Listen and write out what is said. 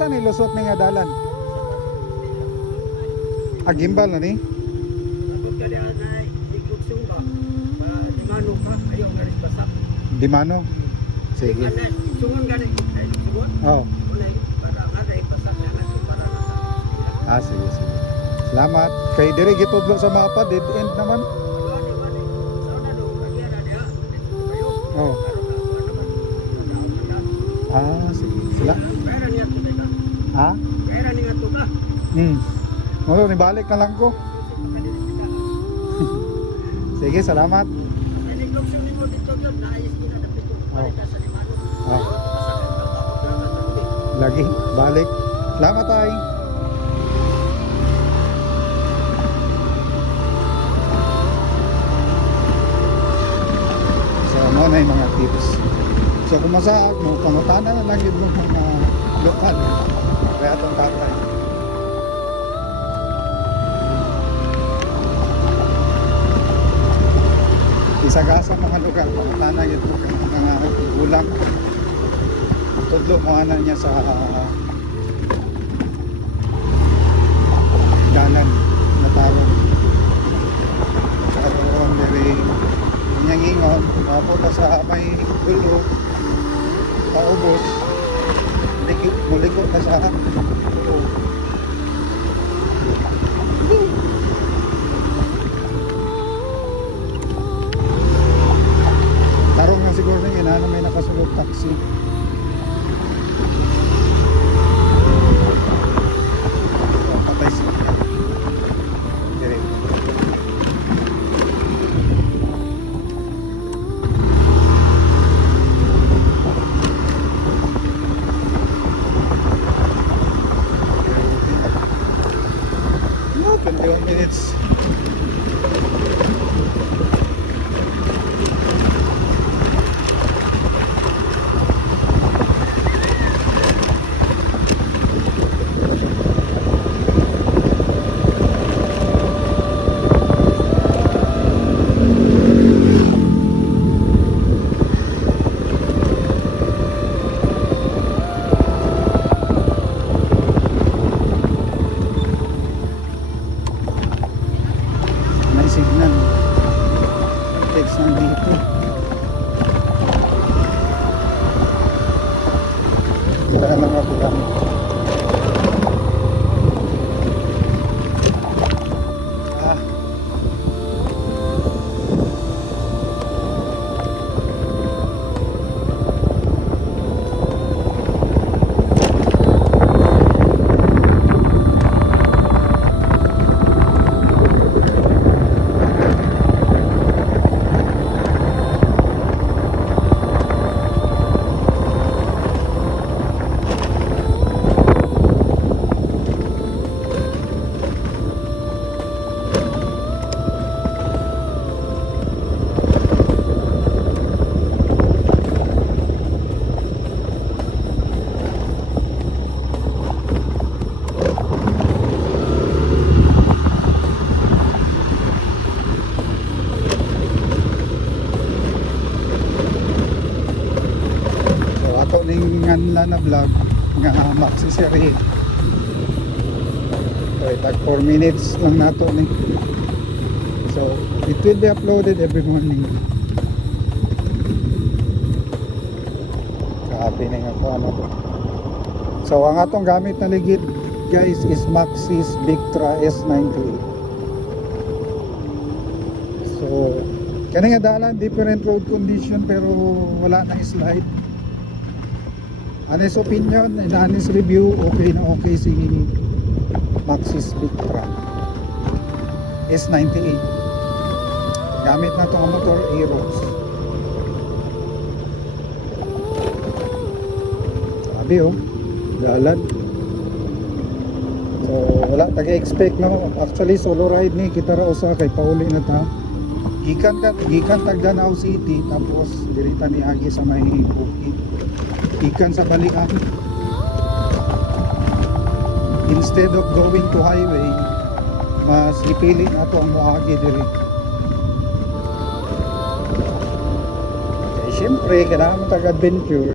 asa ni lusot ni nga dalan? Gimbal na ni? Dimano? Sige. Oh. Sige, sige. Salamat. Kay diri gitudlo sa mapa, dead end naman. Oh. Sige. Sila. Ha? Mo ni balik na lang ko. Sige, salamat. Lagi balik. Salamat ay. So ano na yung mga tips. So kung masaag mo, pangutana na lang yung mga lokal. Kaya itong tatay. Isagasa mga lugar, pangutana yung mga ulam. Tudlo mo na niya sa dalan na tarong. Karoon dari nyangingon, mapunta sa may gulo, paubos, mulikot na sa gulo. Tarong nga siguro na yun, may nakasulog taxi. Minutes. Signal text nandito kaya lang ako gamit nganla na vlog nga magsisiri. Okay, tag 4 minutes lang nato ni. So it will be uploaded every morning. Kapi na nga po ano to. So ang atong gamit na ligid guys is Maxxis Victra S98. So kani nga dalan different road condition pero wala nang slide. Honest opinion and honest review, okay na okay si Maxxis Victra S98. Gamit na itong motor Aerox. Sabi dalan. So wala taga-expect no. Actually solo ride ni kita ra usa kay pauli na ta. Gikan tag Danau City tapos dirita ni agi sa may Bukid. Ikan sa balikan. Instead of going to highway, mas ipili nato ang moagi diri. Kaya syempre, kailangan mo tag-adventure.